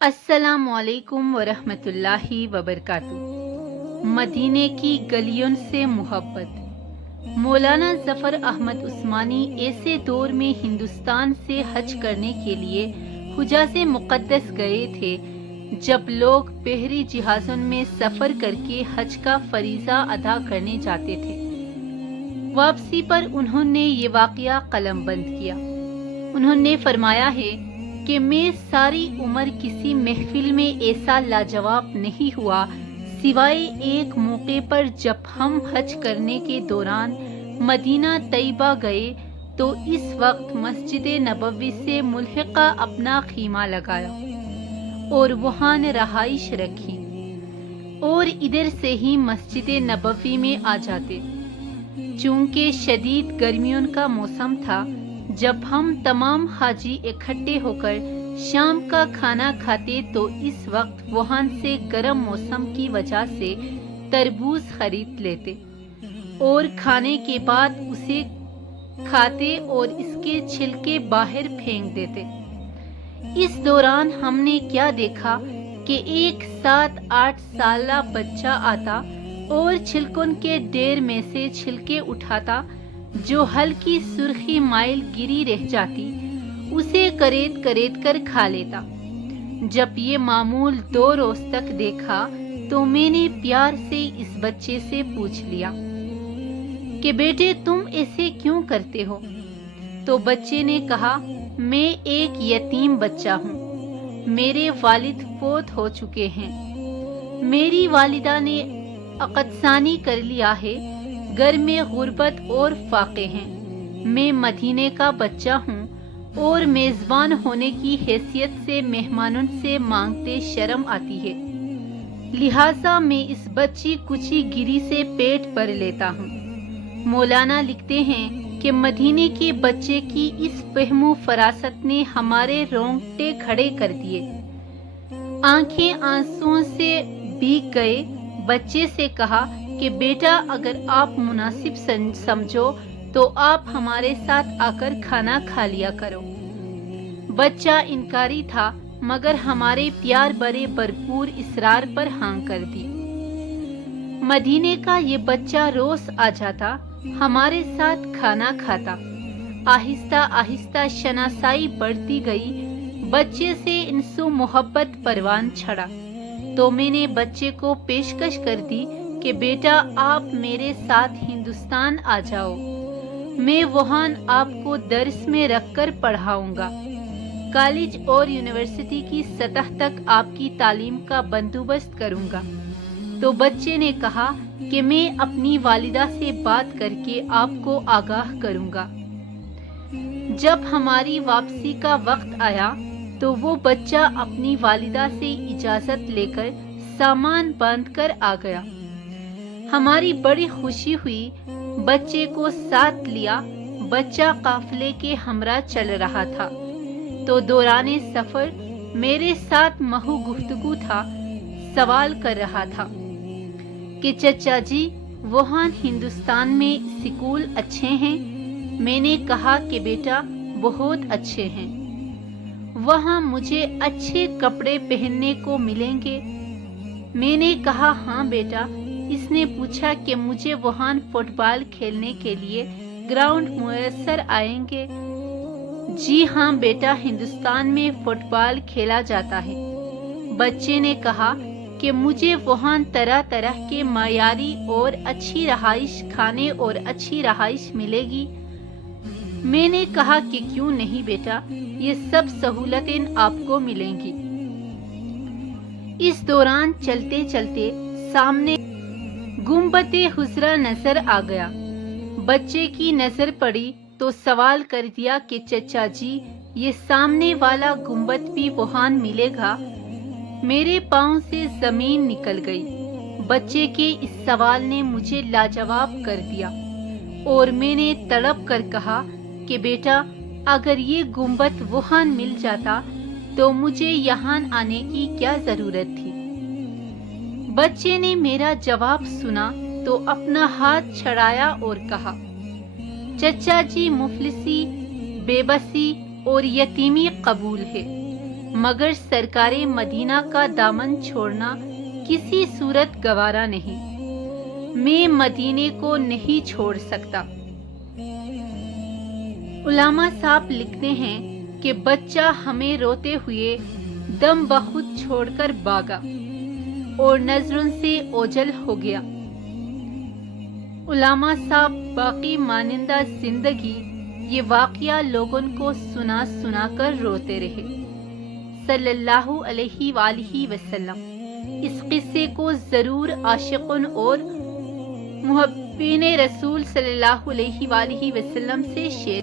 السلام علیکم ورحمۃ اللہ وبرکاتہ۔ مدینے کی گلیوں سے محبت۔ مولانا ظفر احمد عثمانی ایسے دور میں ہندوستان سے حج کرنے کے لیے حجاز مقدس گئے تھے جب لوگ بحری جہازوں میں سفر کر کے حج کا فریضہ ادا کرنے جاتے تھے۔ واپسی پر انہوں نے یہ واقعہ قلم بند کیا۔ انہوں نے فرمایا ہے کہ میں ساری عمر کسی محفل میں ایسا لاجواب نہیں ہوا سوائے ایک موقع پر جب ہم حج کرنے کے دوران مدینہ طیبہ گئے تو اس وقت مسجد نبوی سے ملحقہ اپنا خیمہ لگایا اور وہاں رہائش رکھی اور ادھر سے ہی مسجد نبوی میں آ جاتے۔ چونکہ شدید گرمیوں کا موسم تھا، جب ہم تمام حاجی اکٹھے ہو کر شام کا کھانا کھاتے تو اس وقت وہاں سے گرم موسم کی وجہ سے تربوز خرید لیتے اور کھانے کے بعد اسے کھاتے اور اس کے چھلکے باہر پھینک دیتے۔ اس دوران ہم نے کیا دیکھا کہ ایک 7-8 سالہ بچہ آتا اور چھلکوں کے ڈھیر میں سے چھلکے اٹھاتا، جو ہلکی سرخی مائل گری رہ جاتی اسے کریت کریت کر کھا لیتا۔ جب یہ معمول 2 روز تک دیکھا تو میں نے پیار سے اس بچے سے پوچھ لیا کہ بیٹے تم ایسے کیوں کرتے ہو؟ تو بچے نے کہا میں ایک یتیم بچہ ہوں، میرے والد فوت ہو چکے ہیں، میری والدہ نے عقد ثانی کر لیا ہے، گھر میں غربت اور فاقے ہیں، میں مدینے کا بچہ ہوں اور میزبان ہونے کی حیثیت سے مہمانوں سے مانگتے شرم آتی ہے، لہٰذا میں اس بچی کچی گری سے پیٹ بھر لیتا ہوں۔ مولانا لکھتے ہیں کہ مدینے کے بچے کی اس فہم و فراست نے ہمارے رونگٹے کھڑے کر دیے۔ آنکھیں آنسوؤں سے بھیگ گئے۔ بچے سے کہا کہ بیٹا اگر آپ مناسب سمجھو تو آپ ہمارے ساتھ آ کر کھانا کھا لیا کرو۔ بچہ انکاری تھا مگر ہمارے پیار برے بھرپور اصرار پر ہاں کر دی۔ مدینے کا یہ بچہ روز آ جاتا، ہمارے ساتھ کھانا کھاتا۔ آہستہ آہستہ شناسائی بڑھتی گئی، بچے سے انسو محبت پروان چڑھا تو میں نے بچے کو پیشکش کر دی کہ بیٹا آپ میرے ساتھ ہندوستان آ جاؤ، میں وہاں آپ کو درس میں رکھ کر پڑھاؤں گا، کالج اور یونیورسٹی کی سطح تک آپ کی تعلیم کا بندوبست کروں گا۔ تو بچے نے کہا کہ میں اپنی والدہ سے بات کر کے آپ کو آگاہ کروں گا۔ جب ہماری واپسی کا وقت آیا تو وہ بچہ اپنی والدہ سے اجازت لے کر سامان باندھ کر آ گیا۔ ہماری بڑی خوشی ہوئی، بچے کو ساتھ لیا۔ بچہ قافلے کے ہمراہ چل رہا تھا تو دوران سفر میرے ساتھ محو گفتگو تھا، سوال کر رہا تھا کہ چچا جی وہاں ہندوستان میں سکول اچھے ہیں؟ میں نے کہا کہ بیٹا بہت اچھے ہیں، وہاں مجھے اچھے کپڑے پہننے کو ملیں گے؟ میں نے کہا ہاں بیٹا۔ اس نے پوچھا کہ مجھے وہاں فٹ بال کھیلنے کے لیے گراؤنڈ میسر آئیں گے؟ جی ہاں بیٹا، ہندوستان میں فٹ بال کھیلا جاتا ہے۔ بچے نے کہا کہ مجھے وہاں طرح طرح کے معیاری اور اچھی رہائش، کھانے اور اچھی رہائش ملے گی؟ میں نے کہا کہ کیوں نہیں بیٹا، یہ سب سہولتیں آپ کو ملیں گی۔ اس دوران چلتے چلتے سامنے گنبد خضرا نظر آ گیا۔ بچے کی نظر پڑی تو سوال کر دیا کہ چچا جی یہ سامنے والا گنبد بھی وہاں ملے گا؟ میرے پاؤں سے زمین نکل گئی۔ بچے کے اس سوال نے مجھے لاجواب کر دیا اور میں نے تڑپ کر کہا کہ بیٹا اگر یہ گنبد وہاں مل جاتا تو مجھے یہاں آنے کی کیا ضرورت تھی؟ بچے نے میرا جواب سنا تو اپنا ہاتھ چھڑایا اور کہا چچا جی مفلسی، بے بسی اور یتیمی قبول ہے، مگر سرکار مدینہ کا دامن چھوڑنا کسی صورت گوارا نہیں۔ میں مدینے کو نہیں چھوڑ سکتا۔ علامہ صاحب لکھتے ہیں کہ بچہ ہمیں روتے ہوئے دم بخود چھوڑ کر بھاگا اور نظروں سے اوجھل ہو گیا۔ علامہ صاحب باقی مانندہ زندگی یہ واقعہ لوگوں کو سنا سنا کر روتے رہے صلی اللہ علیہ وآلہ وسلم۔ اس قصے کو ضرور عاشقوں اور محبین رسول صلی اللہ علیہ وآلہ وسلم سے شیئر